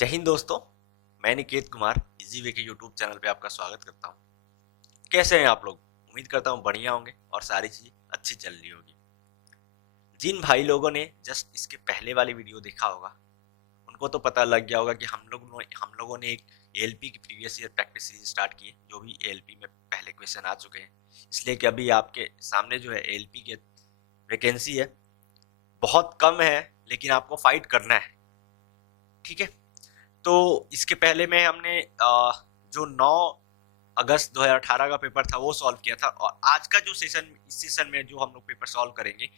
जय हिंद दोस्तों। मैं निकेत कुमार इजी वे के यूट्यूब चैनल पे आपका स्वागत करता हूँ। कैसे हैं आप लोग? उम्मीद करता हूँ बढ़िया होंगे और सारी चीज़ें अच्छी चल रही होगी। जिन भाई लोगों ने जस्ट इसके पहले वाली वीडियो देखा होगा उनको तो पता लग गया होगा कि हम लोगों ने एक एएलपी की previous year practice series start की है, जो भी एएलपी में पहले क्वेश्चन आ चुके हैं। इसलिए कि अभी आपके सामने जो है एएलपी की वैकेंसी है, बहुत कम है, लेकिन आपको फाइट करना है। ठीक है, तो इसके पहले में हमने जो 9 अगस्त 2018 का पेपर था वो सॉल्व किया था, और आज का जो सेशन, इस सेशन में जो हम लोग पेपर सॉल्व करेंगे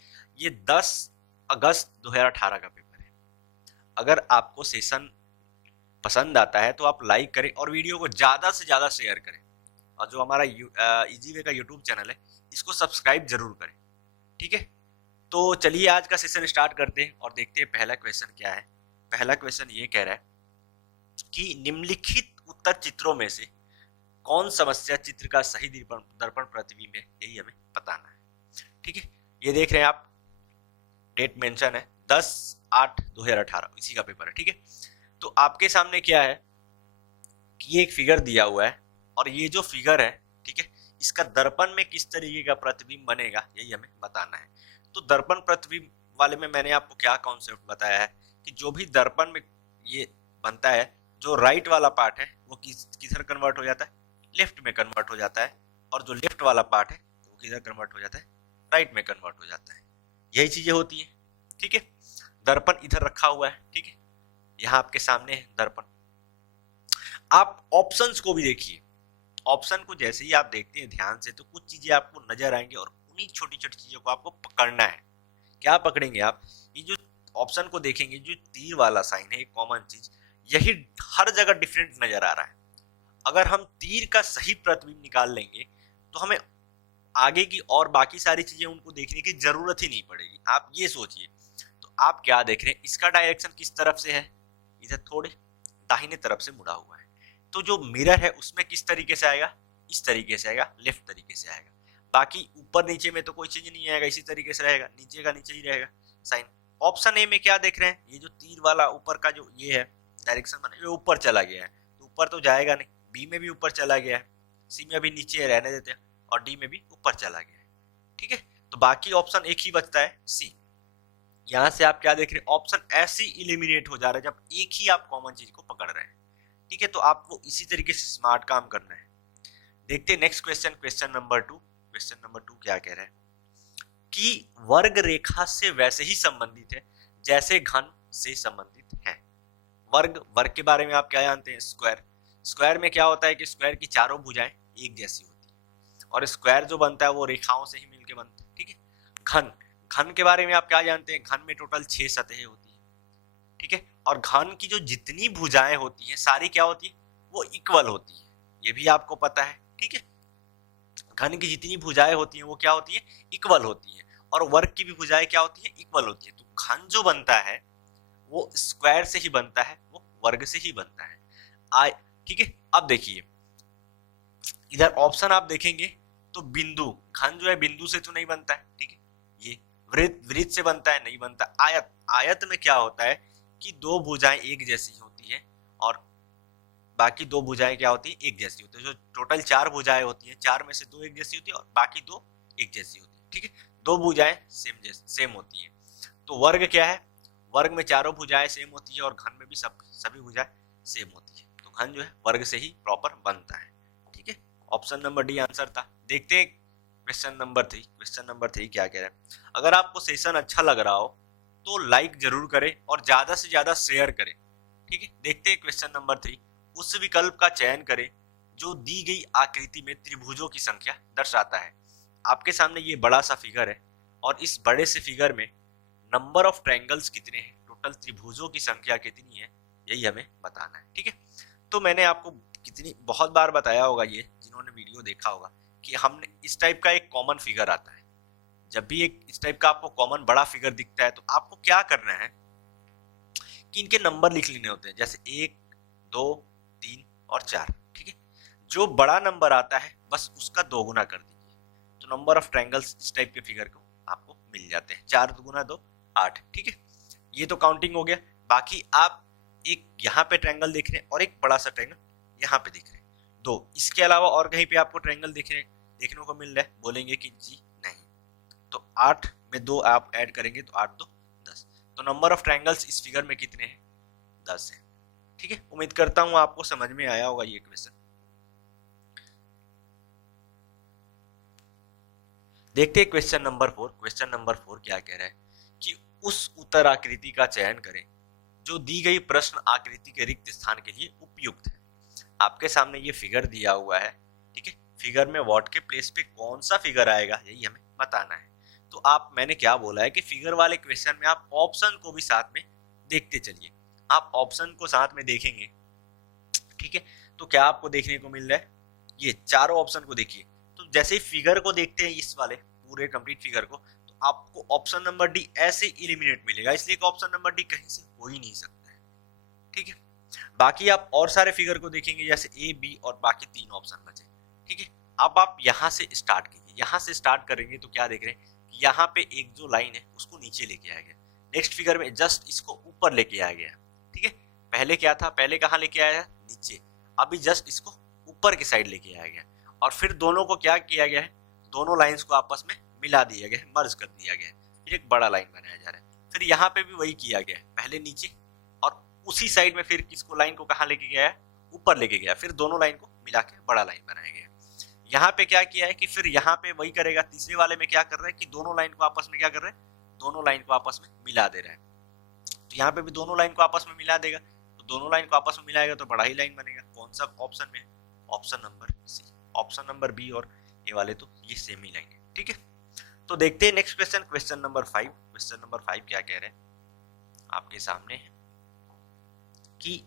ये 10 अगस्त 2018 का पेपर है। अगर आपको सेशन पसंद आता है तो आप लाइक करें और वीडियो को ज़्यादा से ज़्यादा शेयर करें, और जो हमारा इजी वे का यूट्यूब चैनल है इसको सब्सक्राइब जरूर करें। ठीक है, तो चलिए आज का सेशन स्टार्ट करते हैं और देखते हैं पहला क्वेश्चन क्या है। पहला क्वेश्चन ये कह रहा है कि निम्नलिखित उत्तर चित्रों में से कौन समस्या चित्र का सही दर्पण प्रतिबिंब है, यही हमें बताना है। ठीक है, ये देख रहे हैं आप, डेट मेंशन है 10/8/2018, इसी का पेपर है। ठीक है, तो आपके सामने क्या है कि ये एक फिगर दिया हुआ है, और ये जो फिगर है, ठीक है, इसका दर्पण में किस तरीके का प्रतिबिंब बनेगा यही हमें बताना है। तो दर्पण प्रतिबिंब वाले में मैंने आपको क्या कॉन्सेप्ट बताया है कि जो भी दर्पण में ये बनता है, जो राइट वाला पार्ट है वो किधर कन्वर्ट हो जाता है, लेफ्ट में कन्वर्ट हो जाता है, और जो लेफ्ट वाला पार्ट है वो किधर कन्वर्ट हो जाता है, राइट में कन्वर्ट हो जाता है। यही चीजें होती हैं। ठीक है, दर्पण इधर रखा हुआ है। ठीक है, यहाँ आपके सामने है दर्पण। आप ऑप्शंस को भी देखिए, ऑप्शन को जैसे ही आप देखते हैं ध्यान से तो कुछ चीजें आपको नजर आएंगी, और उन्हीं छोटी छोटी चीजों को आपको पकड़ना है। क्या पकड़ेंगे आप? ये जो ऑप्शन को देखेंगे, जो तीर वाला साइन है, एक कॉमन चीज, यही हर जगह डिफरेंट नजर आ रहा है। अगर हम तीर का सही प्रतिबिंब निकाल लेंगे तो हमें आगे की और बाकी सारी चीजें उनको देखने की जरूरत ही नहीं पड़ेगी। आप ये सोचिए, तो आप क्या देख रहे हैं, इसका डायरेक्शन किस तरफ से है, इधर थोड़े दाहिने तरफ से मुड़ा हुआ है। तो जो मिरर है उसमें किस तरीके से आएगा, इस तरीके से आएगा, लेफ्ट तरीके से आएगा। बाकी ऊपर नीचे में तो कोई चीज नहीं आएगा, इसी तरीके से रहेगा, नीचे का नीचे ही रहेगा साइन। ऑप्शन ए में क्या देख रहे हैं, ये जो तीर वाला ऊपर का जो ये है डायरेक्शन बना, ये ऊपर चला गया है, तो ऊपर तो जाएगा नहीं। बी में भी ऊपर चला गया है, सी में अभी नीचे रहने देते हैं, और डी में भी ऊपर चला गया है। ठीक है, तो बाकी ऑप्शन एक ही बचता है, सी। यहां से आप क्या देख रहे हैं, ऑप्शन ऐसे इलिमिनेट हो जा रहा है जब एक ही आप कॉमन चीज को पकड़ रहे हैं। ठीक है, तो आपको इसी तरीके से स्मार्ट काम करना है। देखते हैं next question, question number 2। Question number 2 क्या कह रहा है कि वर्ग रेखा से वैसे ही संबंधित है जैसे घन से संबंधित है। वर्ग के बारे में आप क्या जानते हैं? स्क्वायर। स्क्वायर में क्या होता है कि स्क्वायर की चारों भुजाएं एक जैसी होती है, और स्क्वायर जो बनता है वो रेखाओं से ही मिलकर बनता है। ठीक है, घन, घन के बारे में आप क्या जानते हैं? घन में टोटल 6 सतहें होती है। ठीक है, और घन की जो जितनी भुजाएं होती हैं सारी क्या होती है, वो इक्वल होती है, ये भी आपको पता है। ठीक है, घन की जितनी भुजाएं होती हैं वो क्या होती है, इक्वल होती है, और वर्ग की भी भुजाएं क्या होती है, इक्वल होती है। तो घन जो बनता है वो स्क्वायर से ही बनता है, वो वर्ग से ही बनता है। ठीक है, अब देखिए इधर ऑप्शन आप देखेंगे तो बिंदु, घन जो है बिंदु से तो नहीं बनता है। ठीक है, ये वृत्त से बनता है, नहीं बनता। आयत, आयत में क्या होता है कि दो भुजाएं एक जैसी होती है, और बाकी दो भुजाएं क्या होती है, एक जैसी होती है। जो टोटल 4 भुजाएं होती है, 4 में से 2 एक जैसी होती है और बाकी 2 एक जैसी होती है। ठीक है, 2 भुजाएं सेम होती है। तो वर्ग क्या है, वर्ग में चारों भुजाएं सेम होती है, और घन में भी सभी भुजाएं सेम होती है। तो घन जो है वर्ग से ही प्रॉपर बनता है। ठीक है, ऑप्शन नंबर डी आंसर था। देखते हैं क्वेश्चन नंबर 3। क्वेश्चन नंबर 3 क्या कह रहा है, अगर आपको सेशन अच्छा लग रहा हो तो लाइक जरूर करें और ज्यादा से ज्यादा शेयर करें। ठीक है, देखते हैं क्वेश्चन नंबर 3। उस विकल्प का चयन करें जो दी गई आकृति में त्रिभुजों की संख्या दर्शाता है। आपके सामने ये बड़ा सा फिगर है, और इस बड़े से फिगर में नंबर ऑफ ट्रायंगल्स कितने हैं, टोटल त्रिभुजों की संख्या कितनी है, यही हमें बताना है। ठीक है, तो मैंने आपको कितनी बहुत बार बताया होगा, ये जिन्होंने वीडियो देखा होगा, कि हमने इस टाइप का एक कॉमन फिगर आता है। जब भी एक इस टाइप का आपको कॉमन बड़ा फिगर दिखता है तो आपको क्या करना है कि इनके नंबर लिख लेने होते हैं, जैसे 1, 2, 3 और 4। ठीक है, जो बड़ा नंबर आता है बस उसका 2 गुना कर दीजिए, तो नंबर ऑफ ट्रायंगल्स इस टाइप के फिगर को आपको मिल जाते हैं। 4 गुना 2 8। ठीक है, ये तो काउंटिंग हो गया। बाकी आप एक यहाँ पे ट्रायंगल दिख रहे हैं और एक बड़ा सा ट्रायंगल यहाँ पे दिख रहे हैं, दो। इसके अलावा और कहीं पे आपको ट्रायंगल देखने को मिल रहा है? बोलेंगे कि जी नहीं। तो 8 में 2 आप ऐड करेंगे तो 8 2 10। तो नंबर ऑफ ट्रायंगल्स इस फिगर में कितने हैं? 10 है। ठीक है, उम्मीद करता हूं आपको समझ में आया होगा ये क्वेश्चन। देखते हैं क्वेश्चन नंबर 4। क्वेश्चन नंबर 4 क्या कह रहा है कि उस उत्तर आकृति का चयन करें जो दी गई प्रश्न आकृति के रिक्त स्थान के लिए उपयुक्त है। आपके सामने ये फिगर दिया हुआ है, ठीक है। फिगर में व्हाट के प्लेस पे कौन सा फिगर आएगा यही हमें बताना है। तो मैंने क्या बोला है कि फिगर वाले क्वेश्चन में आप ऑप्शन को भी साथ में देखते चलिए। आप ऑप्शन को साथ में देखेंगे, ठीक है, तो क्या आपको देखने को मिल रहा है? ये चारों ऑप्शन को देखिए। तो जैसे फिगर को देखते हैं, इस वाले पूरे कंप्लीट फिगर को, तो आपको ऑप्शन नंबर डी ऐसे इलिमिनेट मिलेगा, इसलिए ऑप्शन नंबर डी कहीं से हो ही नहीं सकता है, ठीक है। बाकी आप और सारे फिगर को देखेंगे, जैसे ए बी और बाकी 3 ऑप्शन बचे, ठीक है। अब आप यहाँ से स्टार्ट कीजिए। यहाँ से स्टार्ट करेंगे तो क्या देख रहे हैं कि यहाँ पे एक जो लाइन है उसको नीचे लेके आया गया, नेक्स्ट फिगर में जस्ट इसको ऊपर लेके आया गया, ठीक है। पहले क्या था? पहले कहाँ लेके आया? नीचे। अभी जस्ट इसको ऊपर की साइड लेके आया गया, और फिर दोनों को क्या किया गया है? दोनों लाइंस को आपस में मिला दिया गया है, मर्ज कर दिया गया है, फिर एक बड़ा लाइन बनाया जा रहा है। फिर यहाँ पे भी वही किया गया है, पहले नीचे और उसी साइड में फिर किसको, लाइन को कहाँ लेके गया है? ऊपर लेके गया, फिर दोनों लाइन को मिला के बड़ा लाइन बनाया गया। यहाँ पे क्या किया है कि फिर यहाँ पे वही करेगा। तीसरे वाले में क्या कर रहा है कि दोनों लाइन को आपस में क्या कर रहा है? दोनों लाइन को आपस में मिला दे रहा है। तो यहाँ पे भी दोनों लाइन को आपस में मिला देगा, तो दोनों लाइन को आपस में मिलाएगा तो बड़ा ही लाइन बनेगा। कौन सा ऑप्शन में? Option number C. Option number B और ए वाले तो ये सेम ही लाइन है, ठीक है। तो देखते हैं next question, question number 5। Question number 5 क्या कह रहे हैं आपके सामने है कि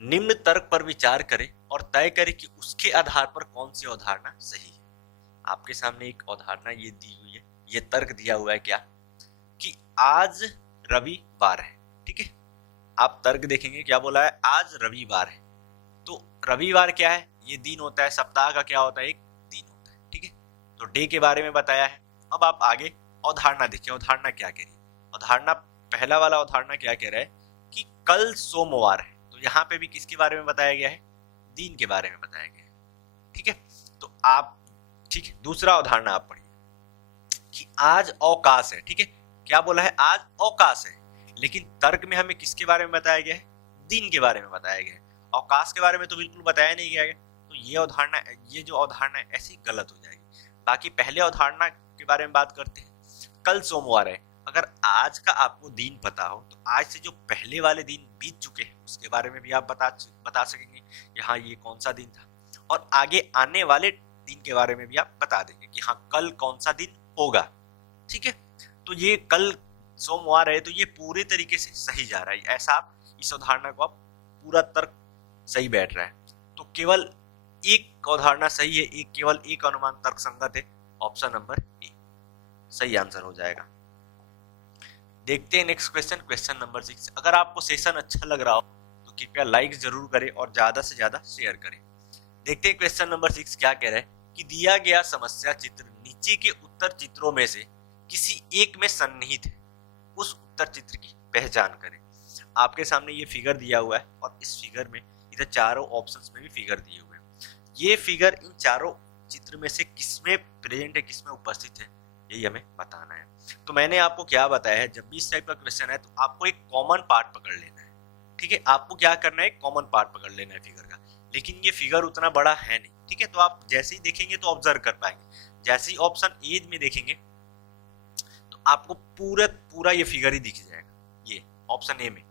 निम्न तर्क पर विचार करें और तय करें कि उसके आधार पर कौन सी अवधारणा सही है। आपके सामने एक अवधारणा ये दी हुई है, ये तर्क दिया हुआ है क्या कि आज रविवार है, ठीक है। आप तर्क देखेंगे क्या बोला है? आज रविवार है। तो रविवार क्या है? ये दिन होता है, सप्ताह का क्या होता है? एक दिन होता है, ठीक है। तो डे के बारे में बताया है। अब आप आगे अवधारणा देखिए, अवधारणा क्या कह रही है। अवधारणा पहला वाला अवधारणा क्या कह रहा है कि कल सोमवार है। तो यहाँ पे भी किसके बारे में बताया गया है? दिन के बारे में बताया गया है, ठीक है। तो आप, ठीक है, दूसरा अवधारणा आप पढ़िए कि आज अवकाश है, ठीक है। क्या बोला है? आज अवकाश है, लेकिन तर्क में हमें किसके बारे में बताया गया है? दिन के बारे में बताया गया है। अवकाश के बारे में तो बिल्कुल बताया नहीं गया है। तो ये अवधारणा, ये जो अवधारणा है ऐसी गलत हो जाएगी। बाकी पहले अवधारणा के बारे में बात करते हैं। कल सोमवार है, अगर आज का आपको दिन पता हो तो आज से जो पहले वाले दिन बीत चुके हैं उसके बारे में भी आप बता सकेंगे कि हाँ ये कौन सा दिन था, और आगे आने वाले दिन के बारे में भी आप बता देंगे कि हाँ कल कौन सा दिन होगा, ठीक है। तो ये कल सोमवार है तो ये पूरे तरीके से सही जा रहा है। ऐसा आप इस अवधारणा को आप पूरा तर्क सही बैठ रहा है। तो केवल एक अवधारणा सही है, केवल एक अनुमान तर्क संगत है। ऑप्शन नंबर ए सही आंसर हो जाएगा। देखते हैं नेक्स्ट क्वेश्चन, क्वेश्चन नंबर 6। अगर आपको सेशन अच्छा लग रहा हो तो कृपया लाइक जरूर करें और ज्यादा से ज्यादा शेयर करें। देखते हैं क्वेश्चन नंबर 6 क्या कह रहा है कि दिया गया समस्या चित्र नीचे के उत्तर चित्रों में से किसी एक में सन्निहित है, उस उत्तर चित्र की पहचान करें। आपके सामने ये फिगर दिया हुआ है और इस फिगर में इधर चारों ऑप्शंस में भी फिगर दिए हुए हैं। ये फिगर इन चारों चित्र में से किसमें प्रेजेंट है, किसमें उपस्थित है, यही हमें बताना है। तो मैंने आपको क्या बताया है, जब भी इस टाइप का क्वेश्चन है तो आपको एक कॉमन पार्ट पकड़ लेना है, ठीक है। आपको क्या करना है? कॉमन पार्ट पकड़ लेना है फिगर का। लेकिन ये फिगर उतना बड़ा है नहीं, ठीक है। तो आप जैसे ही देखेंगे तो ऑब्जर्व कर पाएंगे। जैसे ही ऑप्शन ए में देखेंगे तो आपको पूरा ये फिगर ही दिख जाएगा, ये ऑप्शन ए में,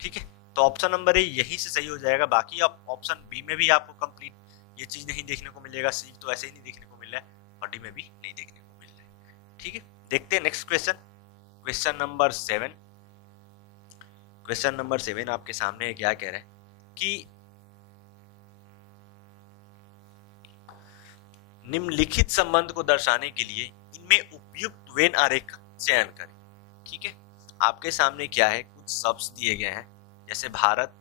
ठीक है। तो ऑप्शन नंबर ए यही से सही हो जाएगा। बाकी आप ऑप्शन बी में भी आपको कंप्लीट ये चीज नहीं देखने को मिलेगा, सी तो ऐसे ही नहीं देखने को मिल रहा है और डी में भी नहीं देखने को मिल रहा है, ठीक है। देखते हैं next question, question number 7। Question number 7 आपके सामने क्या कह रहा है कि निम्नलिखित संबंध को दर्शाने के लिए इनमें उपयुक्त वेन आरेख का चयन करें, ठीक है। आपके सामने क्या है, कुछ शब्द दिए गए हैं जैसे भारत,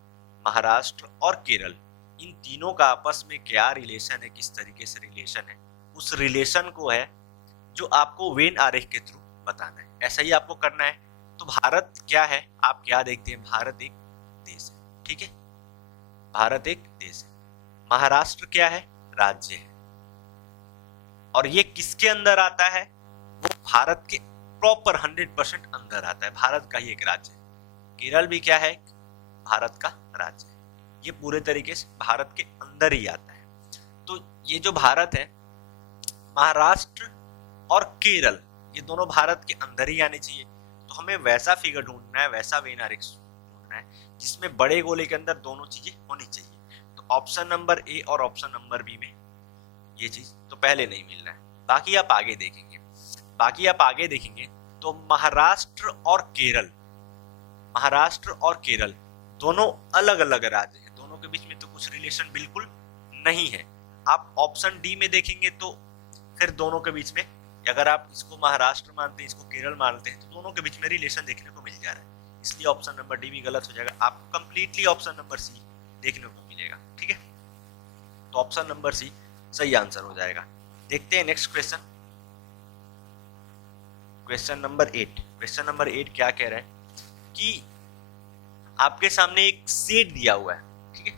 महाराष्ट्र और केरल। इन तीनों का आपस में क्या रिलेशन है, किस तरीके से रिलेशन है, उस रिलेशन को है जो आपको वेन आरेख के थ्रू बताना है। ऐसा ही आपको करना है। तो भारत क्या है, आप क्या देखते हैं, भारत एक देश है, ठीक है, भारत एक देश है। महाराष्ट्र क्या है, राज्य है, और ये किसके अंदर आता है, वो भारत के प्रॉपर 100% अंदर आता है, भारत का ही एक राज्य है। केरल भी क्या है, भारत का राज्य है, ये पूरे तरीके से भारत के अंदर ही आता है। तो ये जो भारत है, महाराष्ट्र और केरल, ये दोनों भारत के अंदर ही आने चाहिए। तो हमें वैसा फिगर ढूंढना है, वैसा वेनारिक्स ढूंढना है जिसमें बड़े गोले के अंदर दोनों चीजें होनी चाहिए। तो ऑप्शन नंबर ए और ऑप्शन नंबर बी में ये चीज तो पहले नहीं मिलना है, बाकी आप आगे देखेंगे तो महाराष्ट्र और केरल दोनों अलग अलग राज्य हैं, दोनों के बीच में तो कुछ रिलेशन बिल्कुल नहीं है। आप ऑप्शन डी में देखेंगे तो फिर दोनों के बीच में, अगर आप इसको महाराष्ट्र मानते हैं, इसको केरल मानते हैं, तो दोनों के बीच में रिलेशन देखने को मिल जा रहा है, इसलिए ऑप्शन नंबर डी भी गलत हो जाएगा। आपको कंप्लीटली ऑप्शन नंबर सी देखने को मिलेगा, ठीक है। तो ऑप्शन नंबर सी सही आंसर हो जाएगा। देखते हैं next question, question number 8। Question number 8 क्या कह रहा है कि आपके सामने एक सेट दिया हुआ है, ठीक है,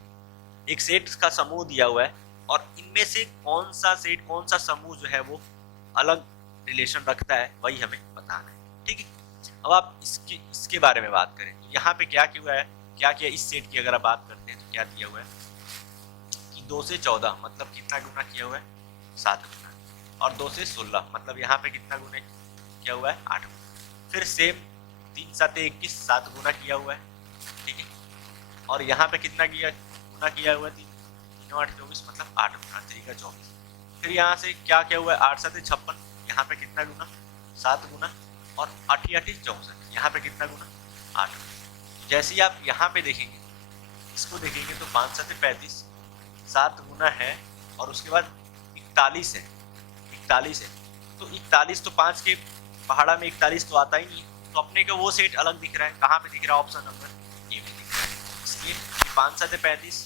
एक सेट का समूह दिया हुआ है, और इनमें से कौन सा सेट, कौन सा समूह जो है वो अलग रिलेशन रखता है, वही हमें बताना है, ठीक है। अब आप इसके बारे में बात करें तो यहाँ पे क्या किया है, क्या किया, इस सेट की अगर आप बात करते हैं तो क्या दिया हुआ है कि 2 से 14 मतलब कितना गुना किया हुआ है, 7 गुना, और 2 से 16 मतलब यहाँ पे कितना गुना किया हुआ है, 8 गुना। फिर सेम 3 7 21 7 गुना किया हुआ है, ठीक है, और यहाँ पे कितना गुना किया हुआ है, 3 8 24 मतलब 8 गुना, 3 का 24। फिर यहाँ से क्या किया हुआ है, 8 7 56, यहाँ पे कितना गुना, 7 गुना, और 8 8 64, यहाँ पे कितना गुना, 8 गुना। जैसे ही आप यहाँ पे देखेंगे, इसको देखेंगे तो 5 7 35, 7 गुना है, और उसके बाद 41 है, 41 है, तो 41 तो 5 के पहाड़ा में 41 तो आता ही नहीं है, तो अपने को वो सेट अलग दिख रहा है, कहाँ पे दिख रहा है, ऑप्शन नंबर ए में दिख रहा है। इसलिए 5 7 35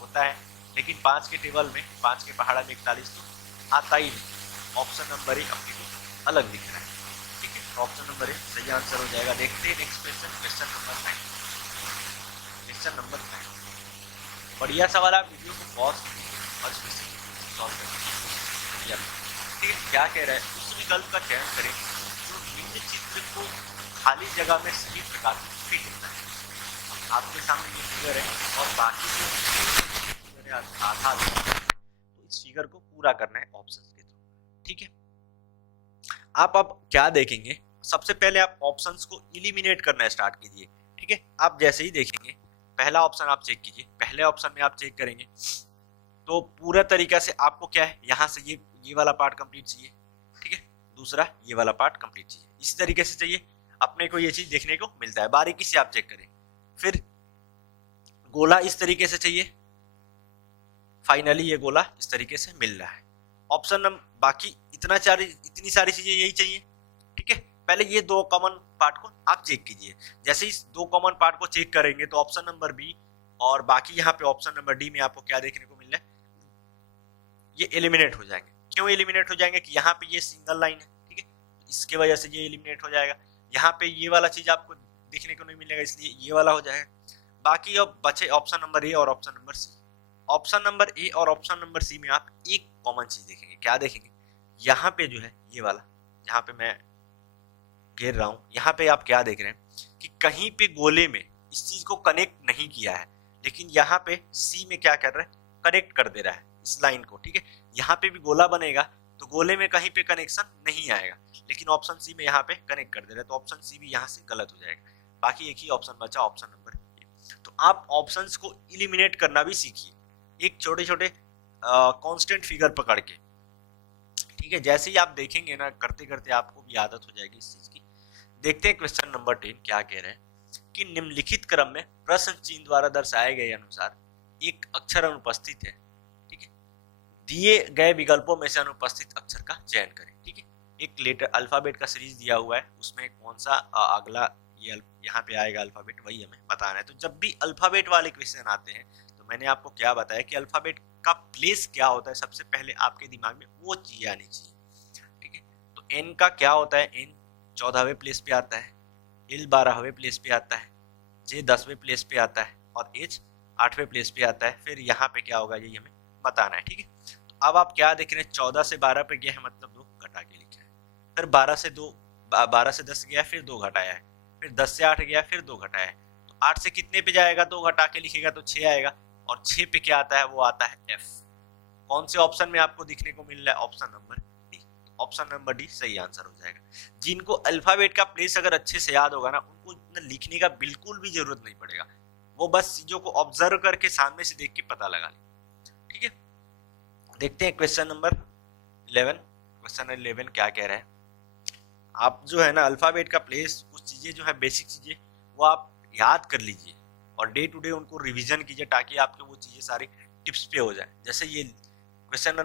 होता है, लेकिन 5 के टेबल में, 5 के पहाड़ा में 41 तो आता ही नहीं, ऑप्शन नंबर ए अपने को अलग दिख रहा है, ठीक है। तो ऑप्शन नंबर ए सही आंसर हो जाएगा। देखते हैं next question, question number 9। Question number 9 बढ़िया सवाल, आप वीडियो को पॉज और सॉल्व करें, ठीक है। क्या कह रहा है, उस विकल्प का चयन करें जो निम्न चित्र को खाली जगह में सही प्रकार से फिट होता है। आपके सामने ये फिगर है और बाकी जो आधा, तो इस फिगर को पूरा करना है ऑप्शंस के थ्रू, ठीक है। आप अब क्या देखेंगे, सबसे पहले आप ऑप्शंस को इलिमिनेट करना स्टार्ट कीजिए, ठीक है। आप जैसे ही देखेंगे, पहला ऑप्शन आप चेक कीजिए, पहले ऑप्शन में आप चेक करेंगे तो पूरा तरीका से आपको क्या है, यहाँ से ये वाला पार्ट कंप्लीट चाहिए, ठीक है, दूसरा ये वाला पार्ट कंप्लीट चाहिए, इसी तरीके से चाहिए, अपने को ये चीज देखने को मिलता है। बारीकी से आप चेक करें, फिर गोला इस तरीके से चाहिए, फाइनली ये गोला इस तरीके से मिल रहा है। ऑप्शन नंबर बाकी इतनी सारी चीजें यही चाहिए, ठीक है। पहले ये 2 कॉमन पार्ट को आप चेक कीजिए, जैसे इस 2 कॉमन पार्ट को चेक करेंगे तो ऑप्शन नंबर बी और बाकी यहाँ पे ऑप्शन नंबर डी में आपको क्या देखने को मिल रहा है, ये एलिमिनेट हो जाएंगे। क्यों एलिमिनेट हो जाएंगे कि यहाँ पे ये सिंगल लाइन है, ठीक है, इसके वजह से ये एलिमिनेट हो जाएगा। यहाँ पे ये वाला चीज आपको देखने को नहीं मिलेगा, इसलिए ये वाला हो जाएगा। बाकी अब बचे ऑप्शन नंबर ए और option number C. Option number A और ऑप्शन नंबर सी में आप एक कॉमन चीज देखेंगे, क्या देखेंगे, यहाँ पे जो है ये वाला, जहाँ पे मैं घेर रहा हूँ, यहाँ पे आप क्या देख रहे हैं कि कहीं पे गोले में इस चीज को कनेक्ट नहीं किया है, लेकिन यहाँ पे सी में क्या कर रहा है, कनेक्ट कर दे रहा है इस लाइन को, ठीक है। यहाँ पे भी गोला बनेगा तो गोले में कहीं पे कनेक्शन नहीं आएगा, लेकिन ऑप्शन सी में यहाँ पे कनेक्ट कर दे रहा है, तो ऑप्शन सी भी यहाँ से गलत हो जाएगा। बाकी एक ही ऑप्शन बचा, ऑप्शन नंबर ए। तो आप ऑप्शंस को इलिमिनेट करना भी सीखिए, एक छोटे छोटे कांस्टेंट फिगर पकड़ के, ठीक है। जैसे ही आप देखेंगे ना, करते करते आपको भी आदत हो जाएगी इस चीज की। देखते हैं क्वेश्चन नंबर 10 क्या कह रहे हैं कि निम्नलिखित क्रम में प्रश्न चिन्ह द्वारा दर्शाए गए अनुसार एक अक्षर अनुपस्थित है, ठीक है, दिए गए विकल्पों में से अनुपस्थित अक्षर का चयन करें, ठीक है। एक लेटर अल्फाबेट का सीरीज दिया हुआ है, उसमें कौन सा अगला ये यहाँ पे आएगा अल्फाबेट, वही हमें बताना है। तो जब भी अल्फाबेट वाले क्वेश्चन आते हैं तो मैंने आपको क्या बताया कि अल्फाबेट का प्लेस क्या होता है, सबसे पहले आपके दिमाग में वो चीज आनी चाहिए, ठीक है। तो एन का क्या होता है, एन 14वें प्लेस पे आता है, L 12वें प्लेस पे आता है, J 10वें प्लेस पे आता है और H 8वें प्लेस पे आता है। फिर यहाँ पे क्या होगा ये हमें बताना है, ठीक है। तो अब आप क्या देख रहे हैं, 14 से 12 पे गया है मतलब 2 घटा के लिखा है, फिर 12 से 10 गया फिर 2 घटाया है, फिर 10 से 8 गया फिर 2 घटाया है। तो 8 से कितने पे जाएगा, 2 घटा के लिखेगा तो 6 आएगा, और 6 पे क्या आता है, वो आता है F। कौन से ऑप्शन में आपको दिखने को मिल रहा है, option number D. Option number D सही आंसर हो जाएगा। जिनको अल्फाबेट का प्लेस अगर अच्छे से याद होगा ना, उनको लिखने का बिल्कुल भी जरूरत नहीं पड़ेगा, वो बस चीजों को ऑब्जर्व करके सामने से देख के पता लगा ले, ठीक है। देखते हैं क्वेश्चन नंबर 11। क्वेश्चन 11 क्या कह रहा है, आप जो है ना अल्फाबेट का प्लेस, कुछ चीजें जो है बेसिक चीजें वो आप याद कर लीजिए और डे टू डे उनको रिवीजन कीजिए, ताकि आपके वो चीजें सारी टिप्स पे हो जाए। जैसे ये क्वेश्चन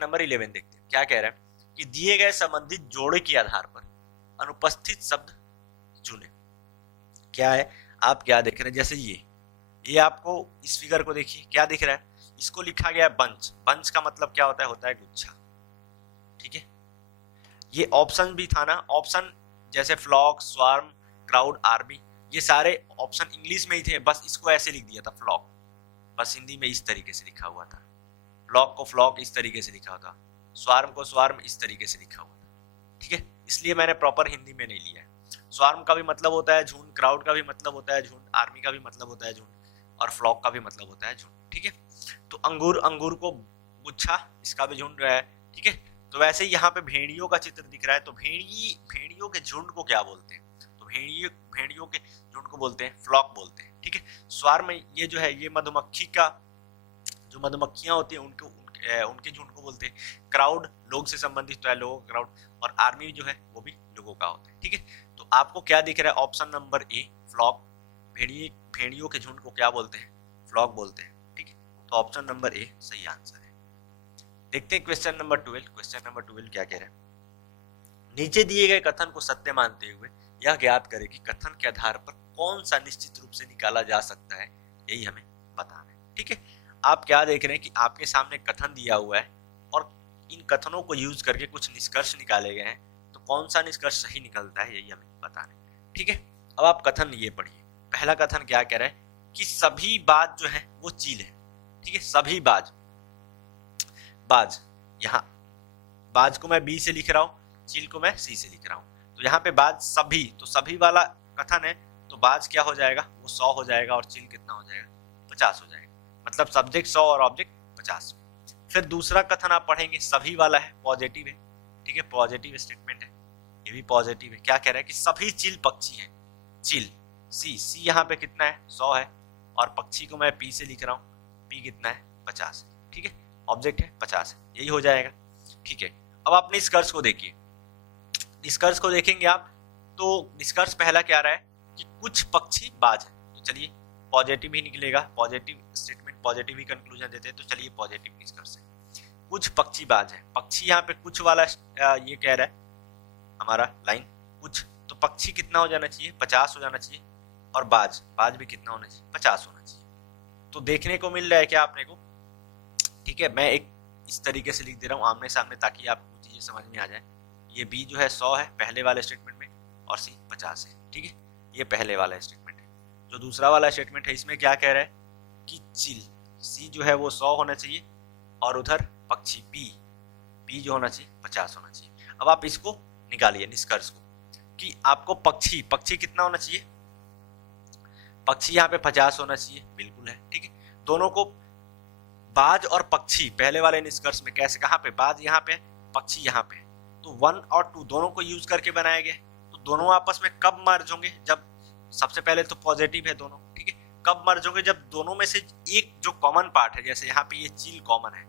नंबर 11 देखते हैं क्या कह रहा है कि दिए गए संबंधित जोड़े के आधार पर अनुपस्थित शब्द चुने। क्या है, आप क्या देख रहे हैं, जैसे ये आपको इस फिगर को देखिए क्या दिख रहा है, इसको लिखा गया है बंच। बंच का मतलब क्या होता है गुच्छा, ठीक है। ये ऑप्शन भी था ना, ऑप्शन जैसे फ्लॉक, स्वार्म, क्राउड, आर्मी, ये सारे ऑप्शन इंग्लिश में ही थे, बस इसको ऐसे लिख दिया था फ्लॉक, बस हिंदी में इस तरीके से लिखा हुआ था। फ्लॉक को फ्लॉक इस तरीके से लिखा हुआ था, स्वार्म को स्वार्म इस तरीके से लिखा हुआ था, ठीक है। इसलिए मैंने प्रॉपर हिंदी में नहीं लिया है। स्वार्म का भी मतलब होता है झुंड, क्राउड का भी मतलब होता है झुंड, आर्मी का भी मतलब होता है झुंड, और फ्लॉक का भी मतलब होता है झुंड, ठीक है। तो अंगूर को गुच्छा, इसका भी झुंड है, ठीक है। तो वैसे ही यहाँ पे भेड़ियों का चित्र दिख रहा है, तो भेड़ियों के झुंड को क्या बोलते हैं, तो भेड़ियों के झुंड को बोलते हैं फ्लॉक बोलते हैं, ठीक है। स्वार्म ये जो है ये मधुमक्खी का, जो मधुमक्खियां होती हैं उनके झुंड को बोलते हैं। क्राउड लोग से संबंधित तो है, लोगों का क्राउड, और आर्मी जो है वो भी लोगों का होता है, ठीक है। तो आपको क्या दिख रहा है, ऑप्शन नंबर ए फ्लॉक, भेड़ियों के झुंड को क्या बोलते हैं, फ्लॉक बोलते हैं, ठीक है। तो ऑप्शन नंबर ए सही आंसर है। देखते हैं क्वेश्चन नंबर 12। क्वेश्चन नंबर 12 क्या कह रहे हैं, नीचे दिए गए कथन को सत्य मानते हुए यह ज्ञात करें कि कथन के आधार पर कौन सा निश्चित रूप से निकाला जा सकता है, यही हमें बताना है, ठीक है। आप क्या देख रहे हैं कि आपके सामने कथन दिया हुआ है और इन कथनों को यूज करके कुछ निष्कर्ष निकाले गए हैं, तो कौन सा निष्कर्ष सही निकलता है यही हमें बताना है, ठीक है। अब आप कथन ये पढ़िए। पहला कथन क्या कह रहा है कि सभी बाज जो है वो चील है, ठीक है। सभी बाज, यहाँ बाज को मैं बी से लिख रहा हूँ, चील को मैं सी से लिख रहा हूँ। तो यहाँ पे बाज सभी, तो सभी वाला कथन है, तो बाज क्या हो जाएगा, वो 100 हो जाएगा, और चील कितना हो जाएगा, 50 हो जाएगा। मतलब सब्जेक्ट 100 और ऑब्जेक्ट 50। फिर दूसरा कथन आप पढ़ेंगे, सभी वाला है, पॉजिटिव है, ठीक है, पॉजिटिव स्टेटमेंट है, ये भी पॉजिटिव है। क्या कह रहा है कि सभी चील पक्षी हैं, चील सी यहाँ पे कितना है, 100 है, और पक्षी को मैं पी से लिख रहा हूँ, पी कितना है, 50 है, ठीक है। ऑब्जेक्ट है 50 है, यही हो जाएगा, ठीक है। अब आप निष्कर्ष को देखिए। निष्कर्ष को देखेंगे आप, तो निष्कर्ष पहला क्या रहा है कि कुछ पक्षी बाज है, तो चलिए पॉजिटिव ही निकलेगा, पॉजिटिव स्टेटमेंट पॉजिटिव ही कंक्लूजन देते हैं, तो चलिए पॉजिटिव निष्कर्ष है। कुछ पक्षी बाज है, पक्षी यहाँ पे कुछ वाला ये कह रहा है हमारा लाइन, कुछ, तो पक्षी कितना हो जाना चाहिए, 50 हो जाना चाहिए, और बाज भी कितना होना चाहिए, 50 होना चाहिए। तो देखने को मिल रहा है क्या आपने को, ठीक है। मैं एक इस तरीके से लिख दे रहा हूँ आमने सामने, ताकि आपको चीजें समझ में आ जाए। ये बी जो है 100 है पहले वाले स्टेटमेंट में, और सी 50 है, ठीक है। ये पहले वाला स्टेटमेंट है। जो दूसरा वाला स्टेटमेंट है इसमें क्या कह रहा है कि चील, सी जो है वो 100 होना चाहिए, और उधर पक्षी पी जो होना चाहिए 50 होना चाहिए। अब आप इसको निकालिए निष्कर्ष को, कि आपको पक्षी कितना होना चाहिए, पक्षी यहाँ पे 50 होना चाहिए, बिल्कुल है, ठीक है। दोनों को बाज और पक्षी पहले वाले निष्कर्ष में कैसे, कहाँ पे बाज यहाँ पे, पक्षी यहाँ पे, तो 1 और 2 दोनों को यूज करके बनाए गए। तो दोनों आपस में कब मर्ज होंगे, जब सबसे पहले तो पॉजिटिव है दोनों, ठीक है। कब मर्ज होंगे, जब दोनों में से एक जो कॉमन पार्ट है, जैसे यहाँ पे ये चील कॉमन है,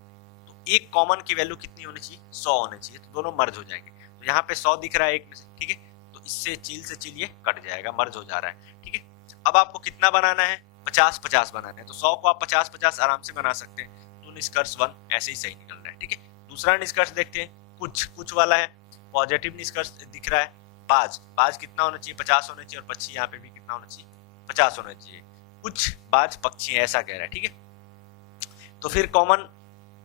तो एक कॉमन की वैल्यू कितनी होनी चाहिए, 100 होनी चाहिए, तो दोनों मर्ज हो जाएंगे। तो यहाँ पे 100 दिख रहा है एक में से, ठीक है, तो इससे चील से चील ये कट जाएगा, मर्ज हो जा रहा है, ठीक है। अब आपको कितना बनाना है, 50-50 बनाना है, तो 100 को आप 50-50 आराम से बना सकते हैं। तो निष्कर्ष 1 ऐसे ही सही निकल रहा है, ठीक है। दूसरा निष्कर्ष देखते हैं, कुछ वाला है, पॉजिटिव निष्कर्ष दिख रहा है। बाज कितना होना चाहिए, 50 होना चाहिए, और पक्षी यहाँ पे भी कितना होना चाहिए, 50 होना चाहिए। कुछ बाज पक्षी ऐसा कह रहा है, ठीक है। तो फिर कॉमन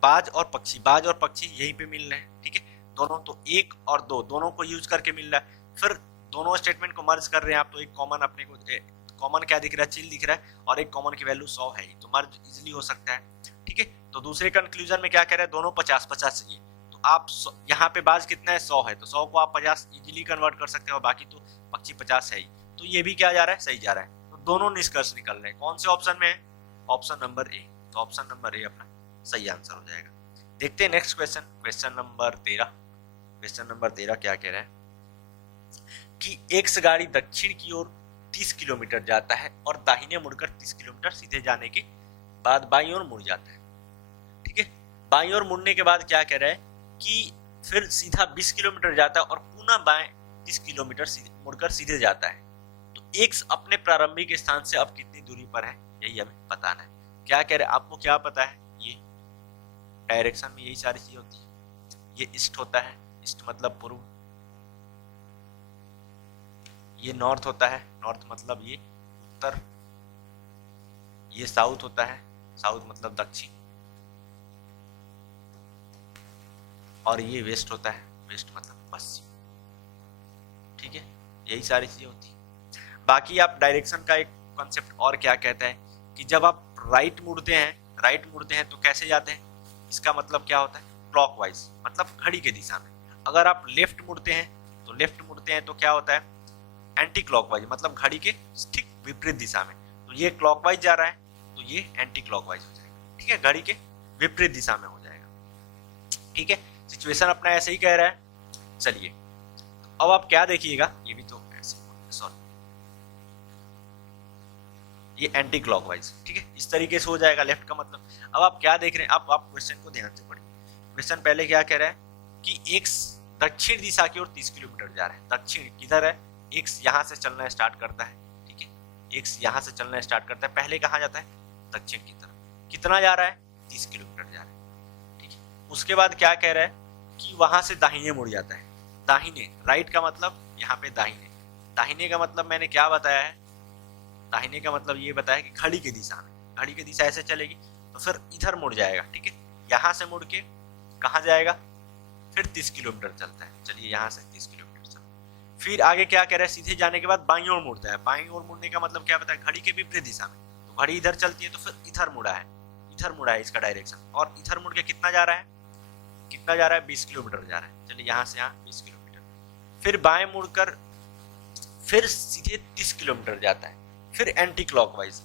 बाज और पक्षी यहीं पे मिल रहे हैं, ठीक है। दोनों तो 1 और 2 दोनों को यूज करके मिल रहा है। फिर दोनों स्टेटमेंट को मर्ज कर रहे हैं आप, तो एक कॉमन अपने को कॉमन क्या दिख रहा है, चिल दिख रहा है, और एक कॉमन की वैल्यू 100 है, तो मर्ज इजीली हो सकता है। ठीक है, तो दूसरे कंक्लूजन में क्या कह रहे हैं, दोनों 50-50 चाहिए, तो आप यहाँ पे बाज कितना है, 100 है, तो 100 को आप 50 इजीली कन्वर्ट कर सकते हो, बाकी तो पक्षी 50 है ही, तो ये भी क्या जा रहा है, सही जा रहा है। तो दोनों निष्कर्ष निकल रहे हैं, कौन से ऑप्शन में है, ऑप्शन नंबर ए, तो ऑप्शन नंबर ए अपना सही आंसर हो जाएगा। देखते हैं next question, question number 13। Question number 13 क्या कह रहा है कि एक्स गाड़ी दक्षिण की ओर 30 किलोमीटर जाता है और दाहिने मुड़कर 30 किलोमीटर सीधे जाने के बाद बाईं ओर मुड़ जाता है। ठीक है, बाईं ओर मुड़ने के बाद क्या कह रहा है कि फिर सीधा 20 किलोमीटर जाता है और पुनः बाएं 30 किलोमीटर मुड़कर सीधे जाता है। तो एक्स अपने प्रारंभिक स्थान से अब कितनी दूरी पर है, यही हमें बताना है। क्या कह रहे हैं, आपको क्या पता है, ये डायरेक्शन में यही सारी चीजें होती है। ये ईस्ट होता है, ईस्ट मतलब पूर्व, ये नॉर्थ होता है, नॉर्थ मतलब ये उत्तर, ये साउथ होता है, साउथ मतलब दक्षिण, और ये वेस्ट होता है, वेस्ट मतलब पश्चिम। ठीक है, यही सारी चीजें होती है। बाकी आप डायरेक्शन का एक कॉन्सेप्ट और क्या कहता है कि जब आप राइट मुड़ते हैं तो कैसे जाते हैं, इसका मतलब क्या होता है, क्लॉकवाइज मतलब घड़ी के दिशा में। अगर आप लेफ्ट मुड़ते हैं तो क्या होता है, एंटी क्लॉकवाइज मतलब घड़ी के ठीक विपरीत दिशा में। तो ये क्लॉकवाइज जा रहा है तो ये एंटी क्लॉकवाइज हो जाएगा। ठीक है, घड़ी के विपरीत दिशा में हो जाएगा। ठीक है, सिचुएशन अपना ऐसे ही कह रहा है। चलिए अब आप क्या देखिएगा, ये भी तो ऐसे, सॉरी ये एंटी क्लॉकवाइज। ठीक है, इस तरीके से हो जाएगा लेफ्ट का मतलब। अब आप क्या देख रहे हैं, आप क्वेश्चन को ध्यान से पढ़िए। क्वेश्चन पहले क्या कह रहा है कि एक्स दक्षिण दिशा की ओर 30 किलोमीटर जा रहा है। दक्षिण किधर है, एक्स यहाँ से चलना स्टार्ट करता है। ठीक है, एक्स यहाँ से चलना स्टार्ट करता है, पहले कहाँ जाता है, दक्षिण की तरफ। कितना जा रहा है, 30 किलोमीटर जा रहा है। ठीक है, उसके बाद क्या कह रहा है कि वहां से दाहिने मुड़ जाता है। दाहिने, राइट का मतलब यहाँ पे दाहिने, दाहिने का मतलब मैंने क्या बताया है, दाहिने का मतलब ये बताया कि घड़ी की दिशा में, घड़ी की दिशा ऐसे चलेगी तो फिर इधर मुड़ जाएगा। ठीक है, यहाँ से मुड़ के कहाँ जाएगा, फिर 30 किलोमीटर चलता है। चलिए यहाँ से 30 किलोमीटर चलता, फिर आगे क्या कह रहा है, सीधे जाने के बाद बाईं ओर मुड़ता है। बाईं ओर मुड़ने का मतलब क्या बताया, घड़ी के विपरीत दिशा में। तो घड़ी इधर चलती है तो फिर इधर मुड़ा है, इधर मुड़ा है इसका डायरेक्शन, और इधर मुड़ के कितना जा रहा है, 20 किलोमीटर जा रहा है। चलिए यहाँ से यहाँ 20 किलोमीटर, फिर बाएं मुड़कर फिर सीधे 30 किलोमीटर जाता है, फिर एंटी क्लॉकवाइज,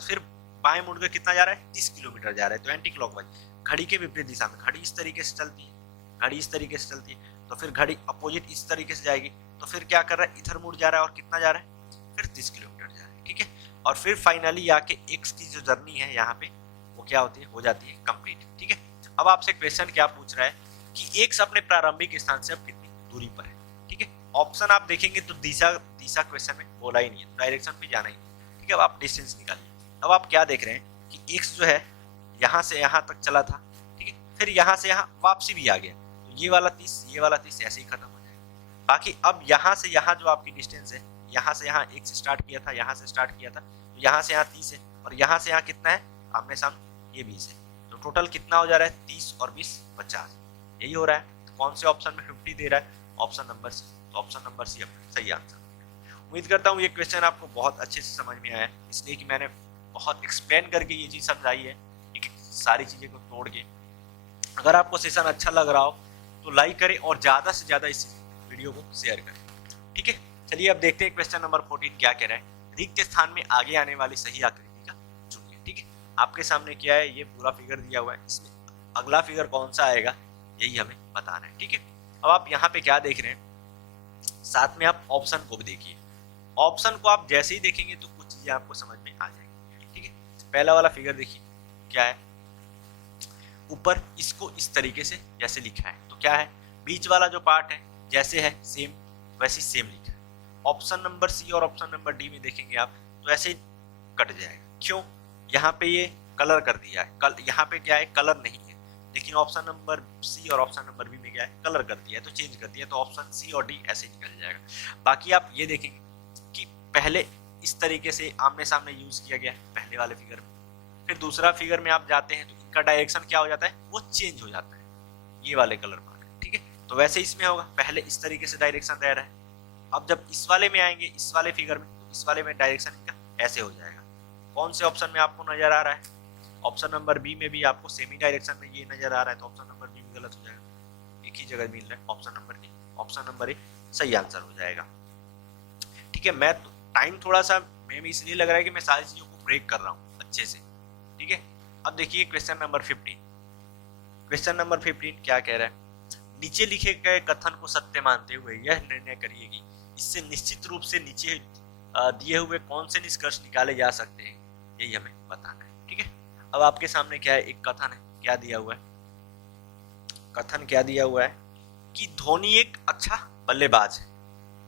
फिर बाएं मुड़कर कितना जा रहा है, 30 किलोमीटर जा रहा है, तो एंटी क्लॉकवाइज घड़ी के विपरीत दिशा में। घड़ी इस तरीके से चलती है, तो फिर घड़ी अपोजिट इस तरीके से जाएगी, तो फिर क्या कर रहा है, इधर मुड़ जा रहा है और कितना जा रहा है, फिर 30 किलोमीटर जा रहा है। ठीक है, और फिर फाइनली आके एक्स की जो जर्नी है यहाँ पे वो क्या होती है, हो जाती है कंप्लीट। ठीक है, अब आपसे क्वेश्चन क्या पूछ रहा है कि एक्स अपने प्रारंभिक स्थान से अब कितनी दूरी पर है। ठीक है, ऑप्शन आप देखेंगे तो दिशा क्वेश्चन में बोला ही नहीं है, डायरेक्शन पे जाना ही नहीं। ठीक है, अब आप डिस्टेंस निकालिए। अब आप क्या देख रहे हैं कि एक्स जो है यहाँ से यहाँ तक चला था। ठीक है, फिर यहाँ से यहाँ वापसी भी आ गया, तो ये वाला 30 ऐसे ही खत्म हो जाएगा। बाकी अब यहाँ से यहाँ जो आपकी डिस्टेंस है, यहाँ से यहाँ एक्स स्टार्ट किया था, तो यहाँ से यहाँ 30 है, और यहाँ से यहाँ कितना है, आमने सामने ये 20 है। तो टोटल कितना हो जा रहा है, 30 और 20 50, यही हो रहा है। तो कौन से ऑप्शन में 50 दे रहा है, ऑप्शन नंबर सी। तो ऑप्शन नंबर सी अपना सही आंसर। उम्मीद करता हूँ ये क्वेश्चन आपको बहुत अच्छे से समझ में आया, इसलिए कि मैंने बहुत एक्सप्लेन करके ये चीज़ समझाई है, एक सारी चीज़ें को तोड़ के। अगर आपको सेशन अच्छा लग रहा हो तो लाइक करें और ज़्यादा से ज़्यादा इस वीडियो को शेयर करें। ठीक है, चलिए अब देखते हैं क्वेश्चन नंबर 14 क्या कह रहा है। रिक्त स्थान में आगे आने वाली सही आकृति का चुनिए। ठीक है, आपके सामने क्या है, ये पूरा फिगर दिया हुआ है, इसमें अगला फिगर कौन सा आएगा यही हमें बताना है। ठीक है, अब आप यहाँ पे क्या देख रहे हैं, साथ में आप ऑप्शन को भी देखिए। ऑप्शन को आप जैसे ही देखेंगे तो कुछ चीजें आपको समझ में आ जाएंगी। ठीक है, पहला वाला फिगर देखिए क्या है, ऊपर इसको इस तरीके से जैसे लिखा है, तो क्या है, बीच वाला जो पार्ट है जैसे है सेम वैसे सेम लिखा है। ऑप्शन नंबर सी और ऑप्शन नंबर डी में देखेंगे आप तो ऐसे कट जाएगा। क्यों, यहाँ पे ये कलर कर दिया है, यहाँ पे क्या है, कलर नहीं है, लेकिन ऑप्शन नंबर सी और ऑप्शन नंबर बी में क्या है, कलर कर दिया है, तो चेंज कर दिया, तो ऑप्शन सी और डी ऐसे निकल जाएगा। बाकी आप ये देखेंगे कि पहले इस तरीके से आमने सामने यूज किया गया है पहले वाले फिगर में, फिर दूसरा फिगर में आप जाते हैं तो इनका डायरेक्शन क्या हो जाता है, वो चेंज हो जाता है, ये वाले कलर पर। ठीक है, तो वैसे इसमें होगा, पहले इस तरीके से डायरेक्शन रह रहा है, अब जब इस वाले में आएंगे, इस वाले फिगर में, तो इस वाले में डायरेक्शन इनका ऐसे हो जाएगा। कौन से ऑप्शन में आपको नजर आ रहा है? ऑप्शन नंबर बी में भी आपको सेमी डायरेक्शन में ये नजर आ रहा है, तो ऑप्शन नंबर बी गलत हो जाएगा। एक ही जगह मिल रहा है option number D, option number ए सही आंसर हो जाएगा। ठीक है, मैं टाइम थोड़ा सा मैं इसलिए लग रहा है कि मैं सारी चीजों को ब्रेक कर रहा हूँ अच्छे से। ठीक है, अब देखिए क्वेश्चन नंबर 15। क्वेश्चन नंबर 15 क्या कह रहा है? नीचे लिखे गए कथन को सत्य मानते हुए यह निर्णय करिए कि इससे निश्चित रूप से नीचे दिए हुए कौन से निष्कर्ष निकाले जा सकते हैं, यही हमें बताना है। ठीक है, अब आपके सामने क्या है? एक कथन है, क्या दिया हुआ है? कथन क्या दिया हुआ है कि धोनी एक अच्छा बल्लेबाज है।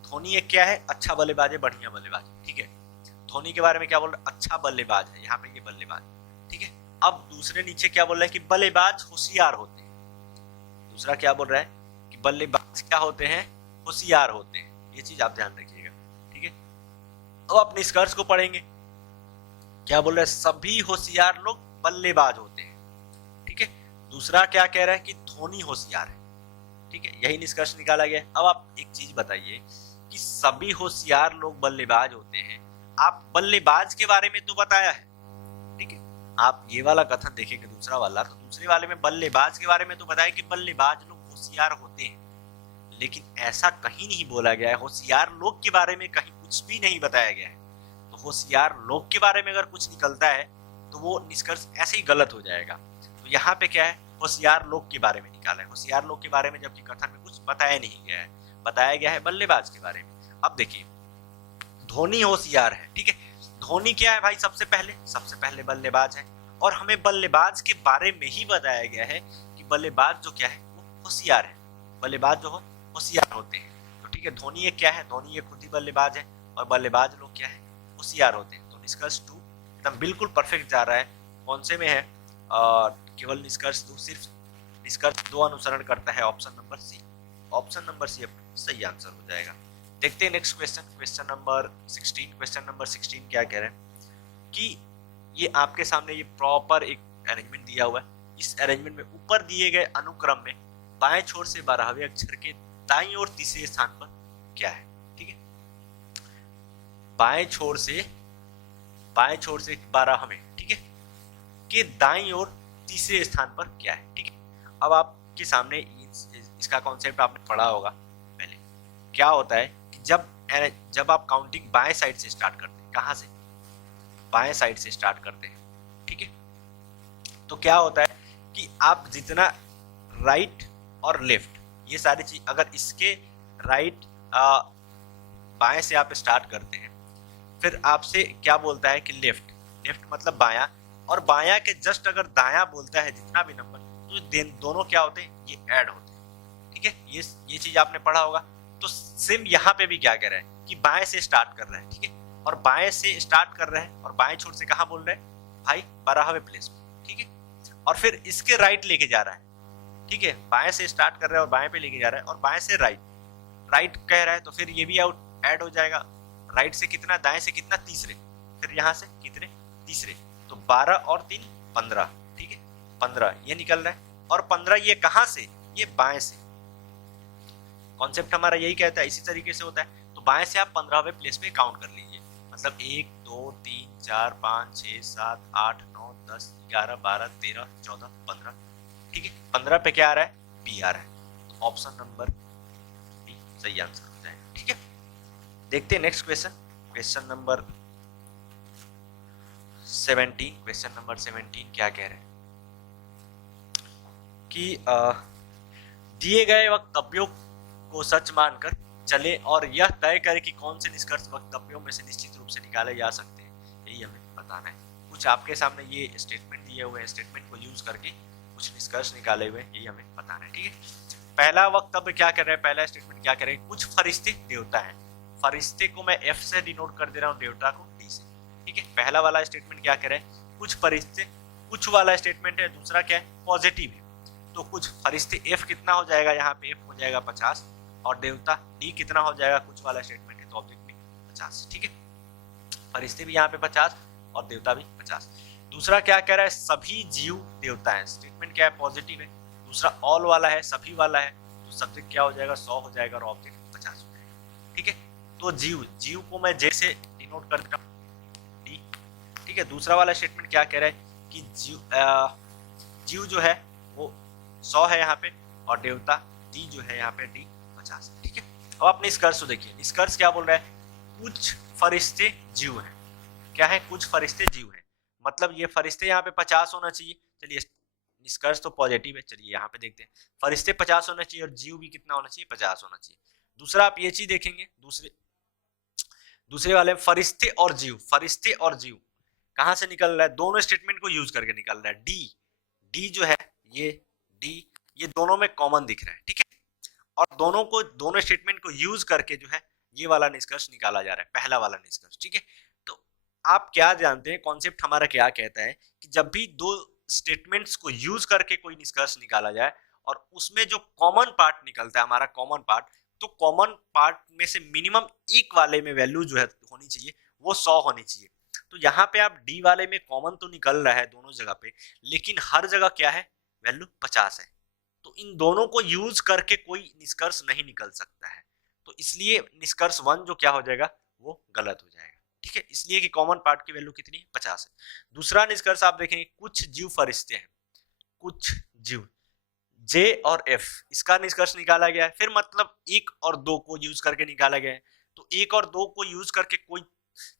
धोनी एक क्या है? अच्छा बल्लेबाज है, बढ़िया बल्लेबाज है। ठीक है, धोनी के बारे में क्या बोल रहा है? अच्छा बल्लेबाज है, यहाँ पे ये बल्लेबाज। ठीक है, अब दूसरे नीचे क्या बोल रहा है कि बल्लेबाज होशियार होते हैं। दूसरा क्या बोल रहा है कि बल्लेबाज क्या होते हैं? होशियार होते हैं। ये चीज आप ध्यान रखिएगा। ठीक है, अब आप निष्कर्ष को पढ़ेंगे, क्या बोल रहा है? सभी होशियार लोग बल्लेबाज होते हैं। ठीक है, दूसरा क्या कह रहा है कि धोनी होशियार है। ठीक है, यही निष्कर्ष निकाला गया। अब आप एक चीज बताइए कि सभी होशियार लोग बल्लेबाज होते हैं, आप बल्लेबाज के बारे में तो बताया है। ठीक है, आप ये वाला कथन देखेंगे दूसरा वाला, तो दूसरे वाले में बल्लेबाज के बारे में तो बताया कि बल्लेबाज लोग होशियार होते हैं, लेकिन ऐसा कहीं नहीं बोला गया है। होशियार लोग के बारे में कहीं कुछ भी नहीं बताया गया है। तो होशियार लोग के बारे में अगर कुछ निकलता है तो वो निष्कर्ष ऐसे ही गलत हो जाएगा। तो यहाँ पे क्या है? होशियार लोग के बारे में निकाला है, होशियार लोग के बारे में, जबकि कथन में कुछ बताया नहीं गया है, बताया गया है बल्लेबाज के बारे में। अब देखिए, धोनी होशियार है। ठीक है, धोनी क्या है भाई? सबसे पहले बल्लेबाज है, और हमें बल्लेबाज के बारे में ही बताया गया है कि बल्लेबाज जो क्या है वो होशियार है। बल्लेबाज जो हो होशियार होते हैं। तो ठीक है, धोनी ये क्या है? धोनी ये खुद ही बल्लेबाज है, और बल्लेबाज लोग क्या है? होशियार होते हैं। तो निष्कर्ष 2 एकदम बिल्कुल परफेक्ट जा रहा है। कौन से में है? केवल निष्कर्ष 2, सिर्फ निष्कर्ष 2 अनुसरण करता है, option number C. Option number C सही आंसर हो जाएगा। देखते हैं next question, question number 16। Question number 16 क्या कह रहे हैं कि ये आपके सामने ये प्रॉपर एक अरेंजमेंट दिया हुआ है। इस अरेंजमेंट में ऊपर दिए गए अनुक्रम में बाएं छोर से 12वें अक्षर के दाईं और तीसरे स्थान पर क्या है? ठीक है, बाएं छोर से 12वें, ठीक है, के दाईं और तीसरे स्थान पर क्या है? ठीक है, अब आपके सामने इसका कॉन्सेप्ट आपने पढ़ा होगा पहले। क्या होता है कि जब आप काउंटिंग बाएं साइड से स्टार्ट करते हैं, कहां से? बाएं साइड से स्टार्ट करते हैं। ठीक है, तो क्या होता है कि आप जितना राइट और लेफ्ट, ये सारी चीज, अगर इसके राइट बाएं से आप स्टार्ट करते हैं, फिर आपसे क्या बोलता है कि लेफ्ट मतलब बायां, और बायां के जस्ट अगर दायां बोलता है जितना भी नंबर, तो दोनों क्या होते हैं? ये ऐड होते हैं। ठीक है, ये चीज आपने पढ़ा होगा। तो सेम यहाँ पे भी क्या कह रहा है कि बाएं से स्टार्ट कर रहा है। ठीक है, और बाएं से स्टार्ट कर रहे हैं, और बाएं छोर से कहाँ बोल रहे हैं भाई? 12वें प्लेस में। ठीक है, और फिर इसके राइट लेके जा रहा है। ठीक है, बाएं से स्टार्ट कर रहा है और बाएं पे लेके जा रहा है, और बाएं से राइट कह रहा है, तो फिर ये भी ऐड हो जाएगा। राइट से कितना? दाएं से कितना? तीसरे। फिर यहाँ से कितने? तीसरे। तो 12 और 3 15। ठीक है, 15 ये निकल रहा है, और 15 ये कहाँ से? ये बाएं से। कॉन्सेप्ट हमारा यही कहता है, इसी तरीके से होता है। तो बाएं से आप 15वें प्लेस में काउंट कर लीजिए, मतलब 1 2 3 4 5 6 7 8 9 10 11 12 13 14 15। ठीक है, 15 पे क्या आ रहा है? बी आ रहा है। तो ऑप्शन नंबर बी सही आंसर हो जाएगा। ठीक है, देखते हैं next question, question number 17। Question number 17 क्या कह रहे हैं कि दिए गए वक्तव्यों को सच मानकर चले और यह तय करें कि कौन से निष्कर्ष वक्तव्यों में से निश्चित रूप से निकाले जा सकते हैं, यही हमें बताना है। कुछ आपके सामने ये स्टेटमेंट दिए हुए हैं, स्टेटमेंट को यूज करके कुछ निष्कर्ष निकाले हुए हैं, यही हमें बताना है। ठीक है, पहला वक्तव्य क्या कर रहे हैं? पहला स्टेटमेंट क्या कर रहे हैं? कुछ फरिश्ते देवता हैं। फरिश्ते को मैं एफ से डिनोट कर दे रहा हूँ, देवता को डी से। ठीक है, पहला वाला स्टेटमेंट क्या कर रहे हैं? कुछ फरिश्ते। कुछ वाला स्टेटमेंट है, दूसरा क्या है? पॉजिटिव है। तो कुछ फरिश्ते एफ कितना हो जाएगा? यहाँ पे एफ हो जाएगा 50, और देवता डी कितना हो जाएगा? कुछ वाला स्टेटमेंट है तो ऑब्जेक्ट में 50। ठीक है, फरिश्ते भी यहाँ पे 50 और देवता भी 50। दूसरा क्या कह रहा है? सभी जीव देवता है। स्टेटमेंट क्या है? पॉजिटिव है। दूसरा ऑल वाला है, सभी वाला है, तो सब्जेक्ट क्या हो जाएगा? 100 हो जाएगा और ऑब्जेक्ट 50 हो जाएगा। ठीक है, तो जीव, जीव को मैं जे से डिनोट कर देता हूँ डी, ठीक है। दूसरा वाला स्टेटमेंट क्या कह रहा है कि जीव जो है वो 100 है यहाँ पे, और देवता डी जो है यहाँ पे डी 50 है, ठीक है। अब आप निष्कर्ष देखिए, निष्कर्ष क्या बोल रहा है, कुछ फरिश्ते जीव हैं। क्या है, कुछ फरिश्ते जीव हैं, मतलब ये फरिश्ते यहाँ पे 50 होना चाहिए। चलिए निष्कर्ष तो पॉजिटिव है, चलिए यहाँ पे देखते हैं, फरिश्ते 50 होना चाहिए और जीव भी कितना होना चाहिए, 50 होना चाहिए। दूसरा आप ये चीज देखेंगे, दूसरे वाले फरिश्ते और जीव, फरिश्ते और जीव कहां से निकल रहा है, दोनों स्टेटमेंट को यूज करके निकल रहा है। डी, डी जो है ये डी, ये दोनों में कॉमन दिख रहा है, ठीक है। और दोनों स्टेटमेंट को यूज करके जो है ये वाला निष्कर्ष निकाला जा रहा है, पहला वाला निष्कर्ष, ठीक है। तो आप क्या जानते हैं, कॉन्सेप्ट हमारा क्या कहता है कि जब भी दो स्टेटमेंट्स को यूज करके कोई निष्कर्ष निकाला जाए और उसमें जो कॉमन पार्ट निकलता है, हमारा कॉमन पार्ट, तो कॉमन पार्ट में से मिनिमम एक वाले में वैल्यू जो है होनी चाहिए वो 100 होनी चाहिए। तो यहाँ पे आप डी वाले में कॉमन तो निकल रहा है दोनों जगह पे, लेकिन हर जगह क्या है, वैल्यू 50 है। तो इन दोनों को यूज करके कोई निष्कर्ष नहीं निकल सकता है, तो इसलिए निष्कर्ष 1 जो क्या हो जाएगा, वो गलत हो जाएगा, ठीक है। इसलिए कि कॉमन पार्ट की वैल्यू कितनी है, 50 है। दूसरा निष्कर्ष आप देखेंगे, कुछ जीव फरिश्ते हैं, कुछ जीव, जे और एफ, इसका निष्कर्ष निकाला गया है। फिर मतलब 1 और 2 को यूज करके निकाला गया है, तो 1 और 2 को यूज करके कोई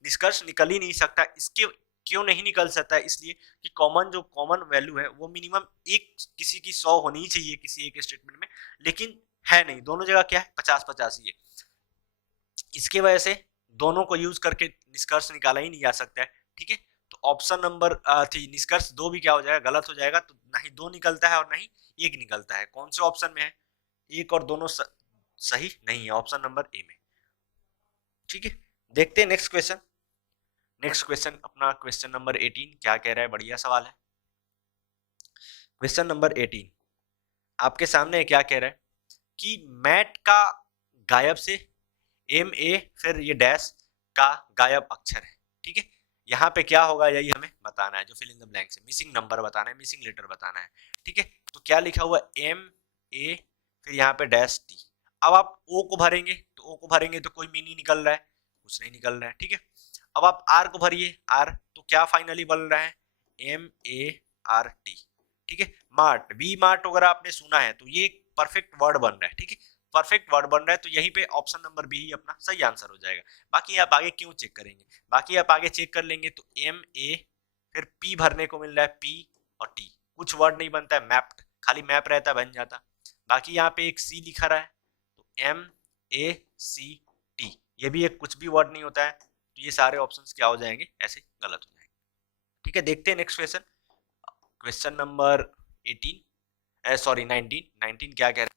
निष्कर्ष निकल ही नहीं सकता। इसके क्यों नहीं निकल सकता है, इसलिए कि जो कॉमन वैल्यू है वो मिनिमम एक किसी की 100 होनी ही चाहिए किसी एक स्टेटमेंट में, लेकिन है नहीं, दोनों जगह क्या है, 50-50 ही है। इसके वजह से दोनों को यूज करके निष्कर्ष निकाला ही नहीं जा सकता है, ठीक है। तो ऑप्शन नंबर निष्कर्ष 2 भी क्या हो जाएगा, गलत हो जाएगा। तो ना ही 2 निकलता है और ना ही 1 निकलता है। कौन से ऑप्शन में है, 1 और दोनों सही नहीं है, ऑप्शन नंबर ए में, ठीक है। देखते हैं नेक्स्ट क्वेश्चन। नेक्स्ट क्वेश्चन अपना क्वेश्चन नंबर 18 क्या कह रहा है, बढ़िया सवाल है। क्वेश्चन नंबर 18 आपके सामने क्या कह रहा है कि मैट का गायब से एम ए फिर ये डैश का गायब अक्षर है, ठीक है। यहाँ पे क्या होगा यही हमें बताना है, जो फिल इन द ब्लैंक्स है, मिसिंग नंबर बताना है, मिसिंग लेटर बताना है, ठीक है। तो क्या लिखा हुआ एम ए फिर यहाँ पे डैश टी। अब आप ओ को भरेंगे, तो ओ को भरेंगे तो कोई मीनिंग निकल रहा है, कुछ नहीं निकल रहा है, ठीक है। अब आप आर को भरिए, आर, तो क्या फाइनली बन रहा है, एम ए आर टी, ठीक है। मार्ट, बी मार्ट अगर आपने सुना है तो ये परफेक्ट वर्ड बन रहा है, ठीक है, परफेक्ट वर्ड बन रहा है। तो यहीं पे ऑप्शन नंबर बी ही अपना सही आंसर हो जाएगा। बाकी आप आगे क्यों चेक करेंगे, बाकी आप आगे चेक कर लेंगे तो एम ए फिर पी भरने को मिल रहा है, पी और टी, कुछ वर्ड नहीं बनता है, मैप्ड खाली मैप रहता है बन जाता। बाकी यहाँ पे एक सी लिखा रहा है, तो एम ए सी टी, ये भी एक कुछ भी वर्ड नहीं होता है। तो ये सारे ऑप्शंस क्या हो जाएंगे, ऐसे गलत हो जाएंगे, ठीक है। देखते हैं नेक्स्ट क्वेश्चन, क्वेश्चन नंबर 19 क्या कह रहे हैं,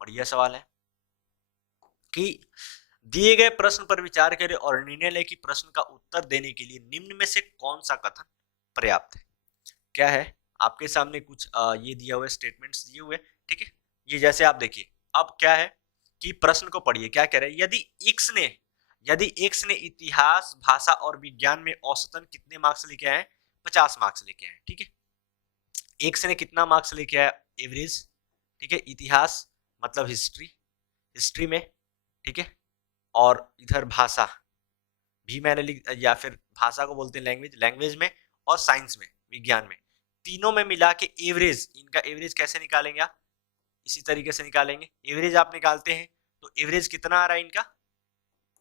बढ़िया सवाल है कि दिए गए प्रश्न पर विचार करें और निर्णय लें कि प्रश्न का उत्तर देने के लिए निम्न में से कौन सा कथन पर्याप्त है। क्या है, आपके सामने कुछ ये दिया हुआ स्टेटमेंट्स दिए हुए, ठीक है। ये जैसे आप देखिए, अब क्या है कि प्रश्न को पढ़िए, क्या कह रहे हैं, यदि एक्स ने इतिहास, भाषा और विज्ञान में औसतन कितने मार्क्स लेके आए, 50 मार्क्स लेके आए, ठीक है। एक्स ने कितना मार्क्स लेके आया, एवरेज, ठीक है। इतिहास मतलब हिस्ट्री में, ठीक है। और इधर भाषा भी मैंने लिख, या फिर भाषा को बोलते हैं लैंग्वेज में, और साइंस में, विज्ञान में, तीनों में मिला के एवरेज, इनका एवरेज कैसे निकालेंगे आप, इसी तरीके से निकालेंगे। एवरेज आप निकालते हैं तो एवरेज कितना आ रहा है इनका,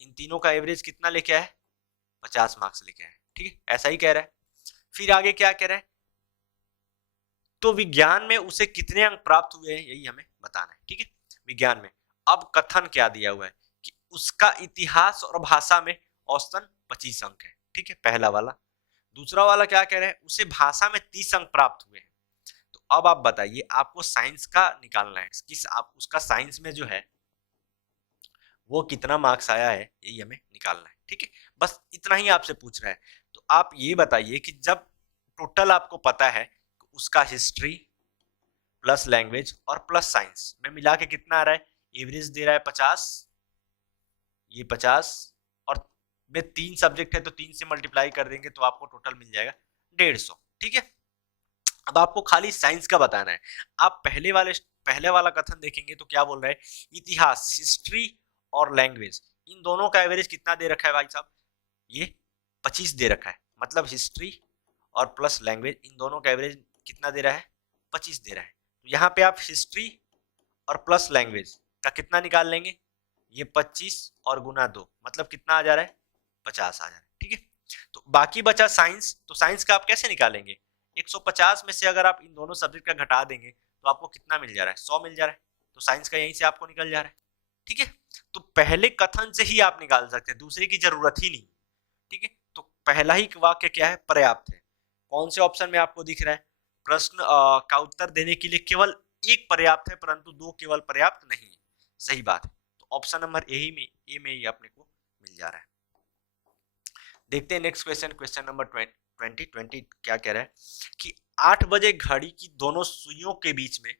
इन तीनों का एवरेज कितना लेके आए, 50 मार्क्स लेके आए, ठीक है, ऐसा ही कह रहा है। फिर आगे क्या कह रहा है, तो विज्ञान में उसे कितने अंक प्राप्त हुए हैं, यही हमें बताना है, ठीक है, विज्ञान में। अब कथन क्या दिया हुआ है कि उसका इतिहास और भाषा में औसतन 25 अंक है, ठीक है, पहला वाला। दूसरा वाला क्या कह रहा है, उसे भाषा में 30 अंक प्राप्त हुए हैं। तो अब आप बताइए, आपको साइंस का निकालना है, किस आप उसका साइंस में जो है वो कितना मार्क्स आया है, यही हमें निकालना है, ठीक है। बस इतना ही आपसे पूछ रहा है। तो आप ये बताइए कि जब टोटल आपको पता है उसका हिस्ट्री प्लस लैंग्वेज और प्लस साइंस में मिला के कितना आ रहा है, एवरेज दे रहा है 50, ये 50, और में 3 सब्जेक्ट है तो 3 से मल्टीप्लाई कर देंगे तो आपको टोटल मिल जाएगा 150, ठीक है। अब आपको खाली साइंस का बताना है। आप पहले वाला कथन देखेंगे तो क्या बोल रहा है, इतिहास, हिस्ट्री और लैंग्वेज, इन दोनों का एवरेज कितना दे रखा है भाई साहब, ये 25 दे रखा है, मतलब हिस्ट्री और प्लस लैंग्वेज इन दोनों का एवरेज कितना दे रहा है, 25 दे रहा है। तो यहाँ पे आप हिस्ट्री और प्लस लैंग्वेज का कितना निकाल लेंगे, ये 25 और गुना 2 मतलब कितना आ जा रहा है, 50 आ जा रहा है। ठीक है, तो बाकी बचा साइंस, तो साइंस का आप कैसे निकालेंगे, 150 में से अगर आप इन दोनों सब्जेक्ट का घटा देंगे तो आपको कितना मिल जा रहा है, 100 मिल जा रहा है। तो साइंस का यहीं से आपको निकल जा रहा है। ठीक है, तो पहले कथन से ही आप निकाल सकते हैं, दूसरे की जरूरत ही नहीं। ठीक है, तो पहला ही वाक्य क्या है, पर्याप्त है। कौन से ऑप्शन में आपको दिख रहा है, प्रश्न का उत्तर देने के लिए केवल एक पर्याप्त है परंतु दो केवल पर्याप्त नहीं है। सही बात है, तो ऑप्शन नंबर ए में ही अपने को मिल जा रहा है। देखते हैं नेक्स्ट क्वेश्चन, क्वेश्चन नंबर 20 क्या कह रहा है कि 8 बजे घड़ी की दोनों सुइयों के बीच में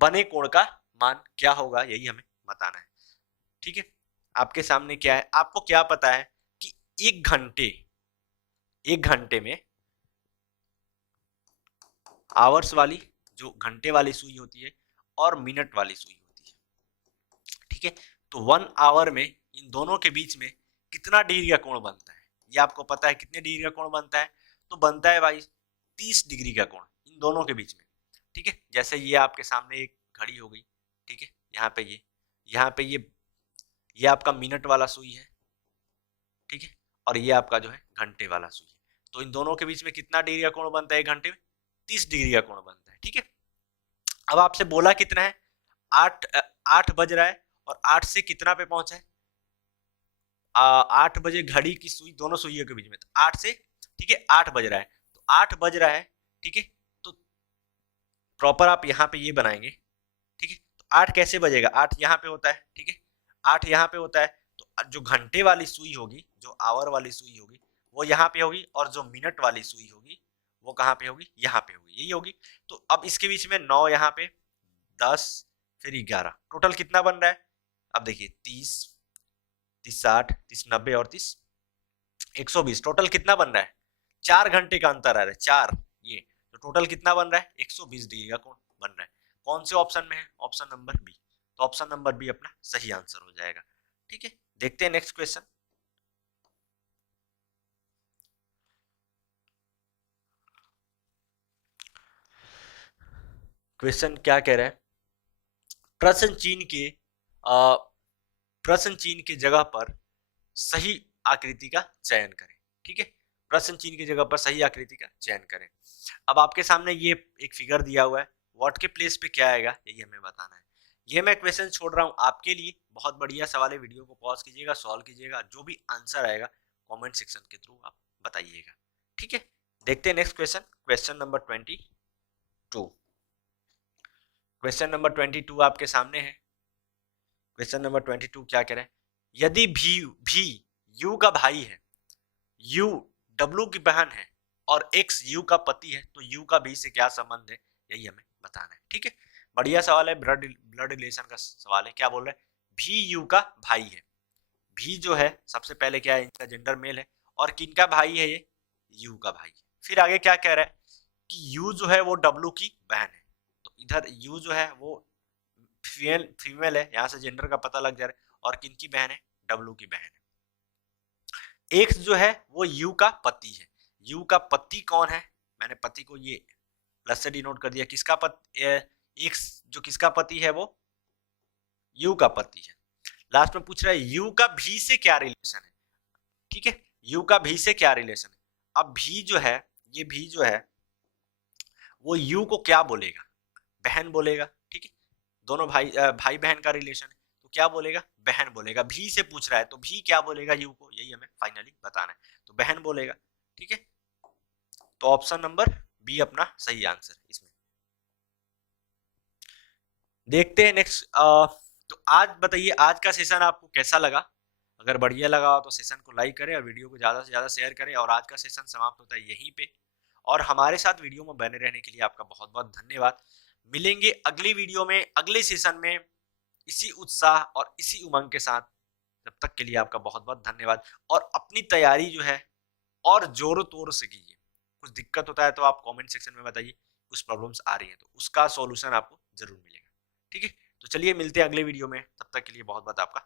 बने कोण का मान क्या होगा, यही हमें बताना है। ठीक है, आपके सामने क्या है, आपको क्या पता है कि एक घंटे में आवर्स वाली जो घंटे वाली सुई होती है और मिनट वाली सुई होती है। ठीक है, तो 1 आवर में इन दोनों के बीच में कितना डिग्री का कोण बनता है, ये आपको पता है कितने डिग्री का कोण बनता है, तो बनता है भाई 30 डिग्री का कोण इन दोनों के बीच में। ठीक है, जैसे ये आपके सामने एक घड़ी हो गई, ठीक है, यहाँ पे ये आपका मिनट वाला सुई है, ठीक है, और ये आपका जो है घंटे वाला सुई है। तो इन दोनों के बीच में कितना डिग्री का कोण बनता है एक घंटे में, 30 डिग्री का कोण बनता है। ठीक है, अब आपसे बोला कितना है, 8 बज रहा है और 8 से कितना पे पहुंचा है, 8 बजे घड़ी की सुई दोनों सुइयों के बीच में, तो 8 से, ठीक है, 8 बज रहा है, तो 8 बज रहा है। ठीक है, तो प्रॉपर आप यहाँ पे ये बनाएंगे। ठीक है, तो 8 कैसे बजेगा, 8 यहाँ पे होता है, ठीक है, 8 यहाँ पे होता है, तो जो घंटे वाली सुई होगी, जो आवर वाली सुई होगी वो यहाँ पे होगी, और जो मिनट वाली सुई होगी वो कहाँ पे होगी, यहाँ पे होगी, यही होगी। तो अब इसके बीच में 9 यहाँ पे, 10 फिर 11, टोटल कितना बन रहा है, अब देखिए 30, 30 60, 30 90 और 30 120, टोटल कितना बन रहा है, 4 घंटे का अंतर आ रहा है, 4, ये तो टोटल कितना बन रहा है, 120 डिग्री का कोण बन रहा है। कौन से ऑप्शन में है, ऑप्शन नंबर बी, तो ऑप्शन नंबर बी अपना सही आंसर हो जाएगा। ठीक है, देखते हैं नेक्स्ट क्वेश्चन। क्वेश्चन क्या कह रहा है, प्रश्न चिन्ह के प्रश्न चिन्ह की जगह पर सही आकृति का चयन करें। ठीक है, प्रश्न चिन्ह की जगह पर सही आकृति का चयन करें। अब आपके सामने ये एक फिगर दिया हुआ है, व्हाट के प्लेस पे क्या आएगा यही हमें बताना है। ये मैं क्वेश्चन छोड़ रहा हूँ आपके लिए, बहुत बढ़िया सवाल है, वीडियो को पॉज कीजिएगा, सॉल्व कीजिएगा, जो भी आंसर आएगा कमेंट सेक्शन के थ्रू आप बताइएगा। ठीक है, देखते हैं next question, question number 22। Question number 22 आपके सामने है। क्वेश्चन नंबर 22 क्या कह रहे हैं, यदि भी यू का भाई है, यू डब्लू की बहन है और एक्स यू का पति है, तो यू का भी से क्या संबंध है, यही हमें बताना है। ठीक है, बढ़िया सवाल है, ब्लड रिलेशन का सवाल है। क्या बोल रहे हैं, भी यू का भाई है, भी जो है सबसे पहले क्या है, इनका जेंडर मेल है, और किनका भाई है, ये यू का भाई है। फिर आगे क्या कह रहा है कि यू जो है वो डब्लू की बहन है, तो इधर यू जो है वो फीमेल है, यहां से जेंडर का पता लग जा रहा है, और किनकी बहन है, डब्लू की बहन है। एक्स जो है वो यू का पति है, यू का पति कौन है, मैंने पति को ये प्लस से डिनोट कर दिया, किसका पति, एक्स जो किसका पति है वो यू का पति है। लास्ट में पूछ रहा है यू का भी से क्या रिलेशन है। ठीक है, यू का भी से क्या रिलेशन है, अब भी जो है, ये भी जो है वो यू को क्या बोलेगा, बहन बोलेगा। ठीक है, दोनों भाई बहन का रिलेशन है, तो क्या बोलेगा, बहन बोलेगा। भी से पूछ रहा है तो भी क्या बोलेगा यू को, यही हमें फाइनली बताना है, तो बहन बोलेगा। ठीक है, तो ऑप्शन नंबर बी अपना सही आंसर इसमें। देखते हैं नेक्स्ट। तो आज बताइए, आज का सेशन आपको कैसा लगा, अगर बढ़िया लगा हो तो सेशन को लाइक करें और वीडियो को ज़्यादा से ज़्यादा शेयर करें। और आज का सेशन समाप्त होता है यहीं पे, और हमारे साथ वीडियो में बने रहने के लिए आपका बहुत बहुत धन्यवाद। मिलेंगे अगली वीडियो में, अगले सेशन में, इसी उत्साह और इसी उमंग के साथ। तब तक के लिए आपका बहुत बहुत धन्यवाद, और अपनी तैयारी जो है और जोरों तोर से कीजिए। कुछ दिक्कत होता है तो आप कमेंट सेक्शन में बताइए, कुछ प्रॉब्लम्स आ रही हैं तो उसका सॉल्यूशन आपको जरूर मिलेगा। ठीक है, तो चलिए मिलते हैं अगले वीडियो में, तब तक के लिए बहुत बहुत आपका